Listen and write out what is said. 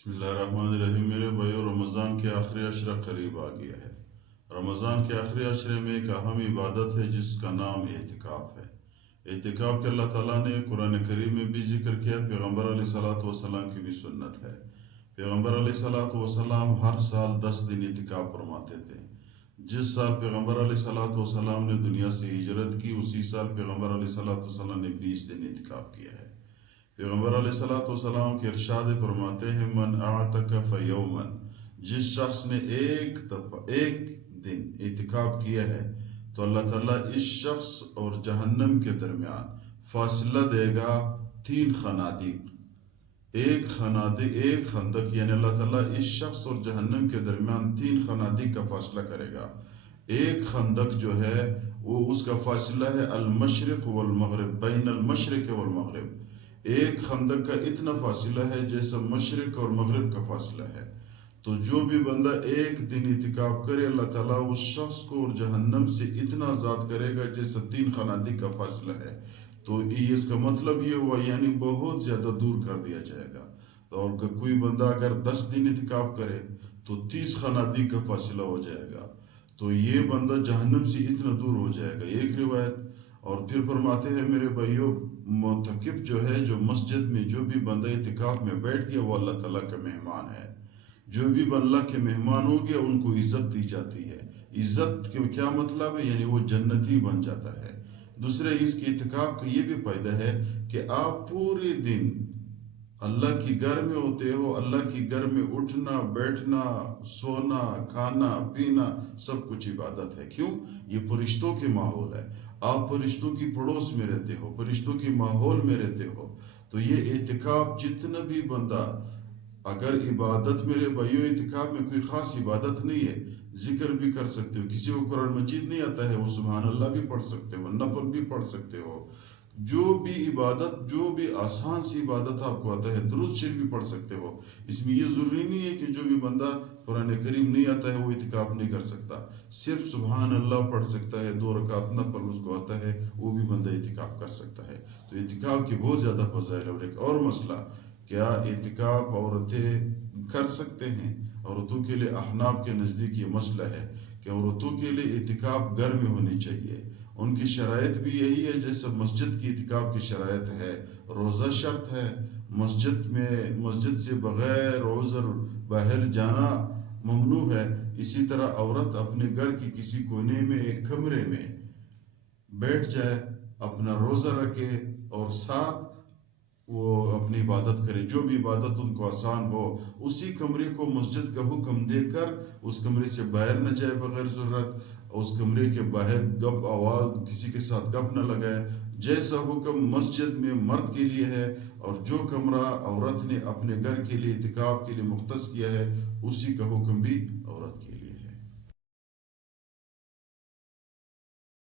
بسم اللہ الرحمن الرحیم۔ میرے بھائیو، رمضان کے آخری عشرہ قریب آ گیا ہے۔ رمضان کے آخری عشرے میں ایک اہم عبادت ہے جس کا نام اعتکاف ہے۔ اعتکاف کے اللہ تعالیٰ نے قرآن کریم میں بھی ذکر کیا، پیغمبر علیہ الصلوۃ والسلام کی بھی سنت ہے۔ پیغمبر علیہ الصلوۃ والسلام ہر سال 10 دن اعتکاف فرماتے تھے۔ جس سال پیغمبر علیہ الصلوۃ والسلام نے دنیا سے ہجرت کی، اسی سال پیغمبر علیہ الصلوۃ والسلام نے 20 دن اعتکاف کیا ہے۔ پیغمبر علیہ الصلوۃ والسلام کے ارشاد فرماتے ہیں، من اعتکف یوما، جس شخص نے ایک دن اعتکاف کیا ہے تو اللہ تعالیٰ اس شخص اور جہنم کے درمیان فاصلہ دے گا 3 خنادق۔ ایک خندق، یعنی اللہ تعالیٰ اس شخص اور جہنم کے درمیان 3 خنادق کا فاصلہ کرے گا۔ ایک خندق جو ہے وہ اس کا فاصلہ ہے المشرق والمغرب، بین المشرق والمغرب۔ ایک خندق کا اتنا فاصلہ ہے جیسا مشرق اور مغرب کا فاصلہ ہے۔ تو جو بھی بندہ ایک دن اعتکاف کرے، اللہ تعالیٰ اس شخص کو اور جہنم سے اتنا آزاد کرے گا جیسا 3 خنادق کا فاصلہ ہے۔ تو اس کا مطلب یہ ہوا، یعنی بہت زیادہ دور کر دیا جائے گا۔ اور کوئی بندہ اگر 10 دن اعتکاف کرے تو 30 خنادق کا فاصلہ ہو جائے گا، تو یہ بندہ جہنم سے اتنا دور ہو جائے گا، ایک روایت۔ اور پھر فرماتے ہیں میرے بھائیو، معتکف جو ہے، جو مسجد میں جو بھی بندہ اعتکاف میں بیٹھ گیا، وہ اللہ تعالیٰ کا مہمان ہے۔ جو بھی اللہ کے مہمان ہو گیا ان کو عزت دی جاتی ہے۔ عزت کے کیا مطلب ہے؟ یعنی وہ جنتی بن جاتا ہے۔ دوسرے اس کے اعتکاف کا یہ بھی فائدہ ہے کہ آپ پورے دن اللہ کی گھر میں ہوتے ہو۔ اللہ کی گھر میں اٹھنا بیٹھنا سونا کھانا پینا سب کچھ عبادت ہے۔ کیوں؟ یہ فرشتوں کے ماحول ہے۔ آپ فرشتوں کی پڑوس میں رہتے ہو، فرشتوں کے ماحول میں رہتے ہو۔ تو یہ اعتکاف جتنا بھی بندہ، اگر عبادت میرے بھائیو، اعتکاف میں کوئی خاص عبادت نہیں ہے، ذکر بھی کر سکتے ہو۔ کسی کو قرآن مجید نہیں آتا ہے، وہ سبحان اللہ بھی پڑھ سکتے ہو، نفل بھی پڑھ سکتے ہو۔ جو بھی عبادت، جو بھی آسان سی عبادت آپ کو آتا ہے، درود شریف بھی پڑھ سکتے ہو۔ اس میں یہ ضروری نہیں ہے کہ جو بھی بندہ قرآن کریم نہیں آتا ہے وہ اعتکاف نہیں کر سکتا۔ صرف سبحان اللہ پڑھ سکتا ہے، 2 رکعت نفل اس کو آتا ہے، وہ بھی بندہ اعتکاف کر سکتا ہے۔ تو اعتکاف کی بہت زیادہ فضائل ہے۔ اور ایک اور مسئلہ، کیا اعتکاف عورتیں کر سکتے ہیں؟ عورتوں کے لیے احناف کے نزدیک یہ مسئلہ ہے کہ عورتوں کے لیے اعتکاف گھر میں ہونی چاہیے۔ ان کی شرائط بھی یہی ہے جیسے مسجد کی اعتکاف کی شرائط ہے۔ روزہ شرط ہے، مسجد سے بغیر عذر باہر جانا ممنوع ہے۔ اسی طرح عورت اپنے گھر کی کسی کونے میں ایک کمرے میں بیٹھ جائے، اپنا روزہ رکھے اور ساتھ وہ اپنی عبادت کرے، جو بھی عبادت ان کو آسان ہو۔ اسی کمرے کو مسجد کا حکم دے کر اس کمرے سے باہر نہ جائے بغیر ضرورت، اس کمرے کے باہر کسی کے ساتھ گپ نہ لگائے۔ جیسا حکم مسجد میں مرد کے لیے ہے اور جو کمرہ عورت نے اپنے گھر کے لیے اعتکاف کے لیے مختص کیا ہے، اسی کا حکم بھی عورت کے لیے